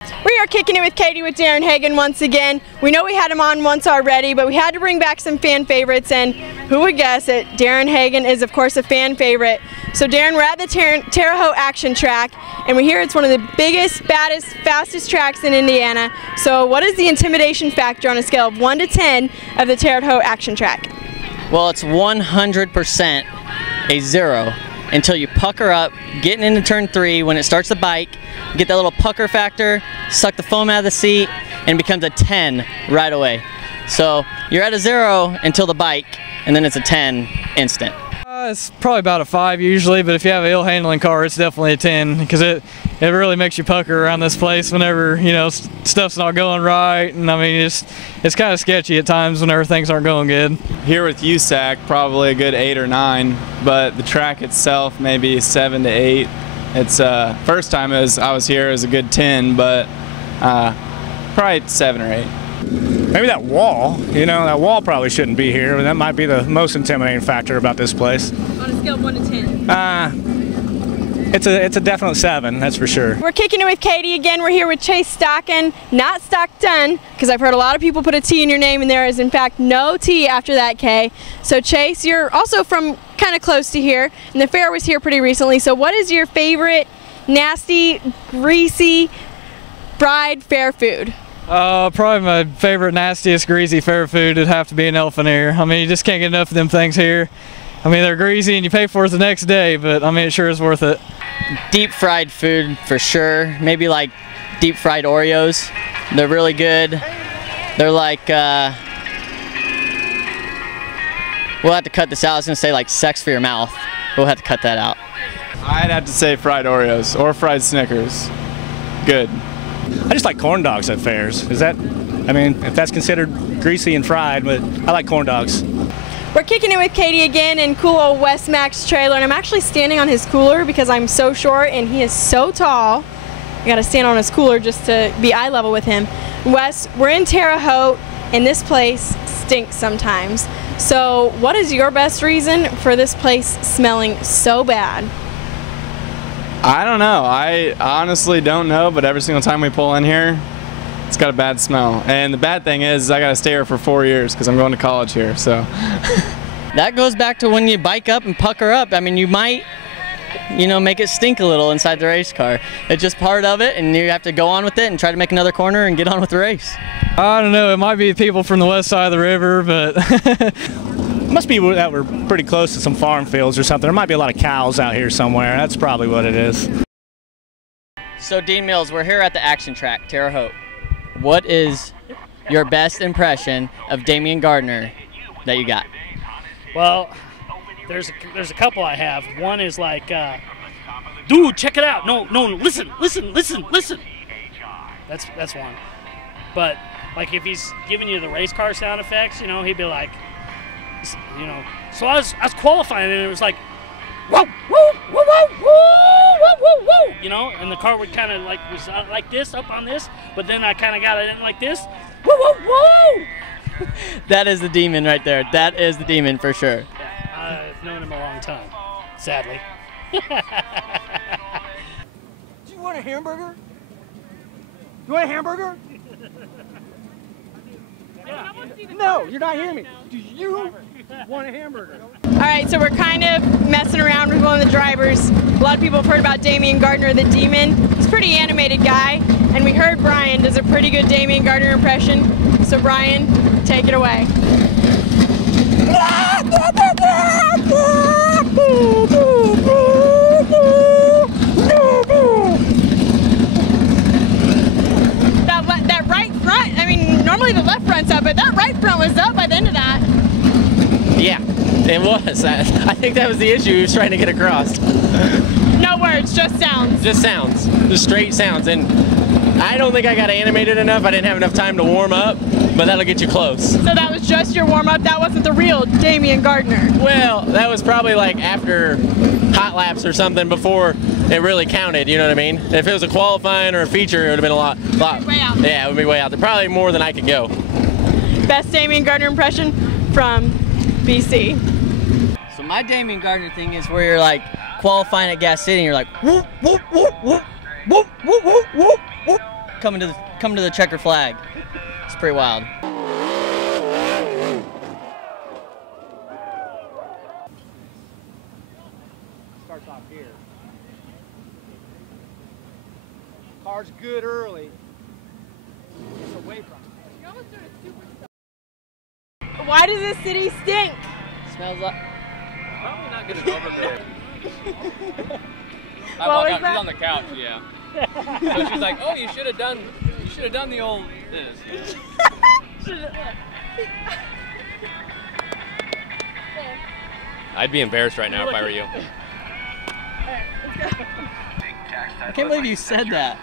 We are kicking it with Katie with Darren Hagen once again. We know we had him on once already, but we had to bring back some fan favorites, and who would guess it? Darren Hagen is, of course, a fan favorite. So Darren, we're at the Terre Haute Action Track, and we hear it's one of the biggest, baddest, fastest tracks in Indiana. So what is the intimidation factor on a scale of 1 to 10 of the Terre Haute Action Track? Well, it's 100% a 0 until you pucker up, getting into turn 3 when it starts the bike, get that little pucker factor, suck the foam out of the seat, and it becomes a 10 right away. So you're at a 0 until the bike, and then it's a 10 instant. It's probably about a 5 usually, but if you have an ill-handling car, it's definitely a 10 because it really makes you pucker around this place whenever, you know, stuff's not going right, and I mean it's kind of sketchy at times whenever things aren't going good. Here with USAC, probably a good 8 or 9, but the track itself maybe 7 to 8. It's first time I was here is a good 10, but probably 7 or 8. Maybe that wall, you know, that wall probably shouldn't be here, and that might be the most intimidating factor about this place. On a scale of 1 to 10? It's a definite 7, that's for sure. We're kicking it with Katie again. We're here with Chase Stockon, not Stockton, because I've heard a lot of people put a T in your name, and there is in fact no T after that K. So Chase, you're also from kind of close to here, and the fair was here pretty recently. So what is your favorite nasty, greasy, fried fair food? Probably my favorite nastiest greasy fair food would have to be an elephant ear. I mean, you just can't get enough of them things here. I mean, they're greasy and you pay for it the next day, but I mean, it sure is worth it. Deep fried food for sure. Maybe like deep fried Oreos. They're really good. They're like, we'll have to cut this out. I was gonna say like sex for your mouth. We'll have to cut that out. I'd have to say fried Oreos or fried Snickers. Good. I just like corn dogs at fairs. Is that, I mean, if that's considered greasy and fried, but I like corn dogs. We're kicking it with Katie again in cool old Wes Mac's trailer, and I'm actually standing on his cooler because I'm so short and he is so tall. I gotta stand on his cooler just to be eye level with him. Wes, we're in Terre Haute, and this place stinks sometimes. So what is your best reason for this place smelling so bad? I don't know. I honestly don't know, but every single time we pull in here, it's got a bad smell. And the bad thing is I got to stay here for 4 years because I'm going to college here, so. That goes back to when you bike up and pucker up. I mean, you might, you know, make it stink a little inside the race car. It's just part of it, and you have to go on with it and try to make another corner and get on with the race. I don't know, it might be people from the west side of the river, but It must be that we're pretty close to some farm fields or something. There might be a lot of cows out here somewhere. That's probably what it is. So Dean Mills, we're here at the Action Track, Terre Haute. What is your best impression of Damian Gardner that you got? Well, there's a couple I have. One is like, dude, check it out. No, listen. That's one. But like if he's giving you the race car sound effects, you know, he'd be like, you know. So I was qualifying and it was like, whoa, whoa, whoa, whoa, whoa, whoa, whoa, whoa, you know, and the car would kind of like was like this up on this, but then I kind of got it in like this, whoa, whoa, whoa. That is the demon right there. That is the demon for sure. Yeah, I've known him a long time, sadly. Do you want a hamburger? You want a hamburger? Yeah. No, you're not hearing me. Do you want a hamburger? All right, so we're kind of messing around with one of the drivers. A lot of people have heard about Damian Gardner, the demon. He's a pretty animated guy, and we heard Bryan does a pretty good Damian Gardner impression. So Bryan, take it away. That right front, I mean, normally the left front's up, but that right front was up by the end of that. Yeah, it was. I think that was the issue he was trying to get across. No words, just sounds. Just sounds. Just straight sounds. And I don't think I got animated enough. I didn't have enough time to warm up, but that'll get you close. So that was just your warm-up? That wasn't the real Damian Gardner? Well, that was probably like after hot laps or something before it really counted, you know what I mean? If it was a qualifying or a feature, it would have been a lot. Way out there. Yeah, it would be way out there. Probably more than I could go. Best Damian Gardner impression from BC. So my Damian Gardner thing is where you're like qualifying at Gas City and you're like, whoop, whoop, whoop, whoop, whoop, whoop, whoop, whoop, coming to the checker flag. It's pretty wild. Starts off here. Car's good early. Just away from it. Why does this city stink? Smells like. Probably not getting over there. What was that? She's on the couch, yeah. So she's like, "Oh, you should have done the old this." I'd be embarrassed right now if I were you. I can't believe you said that.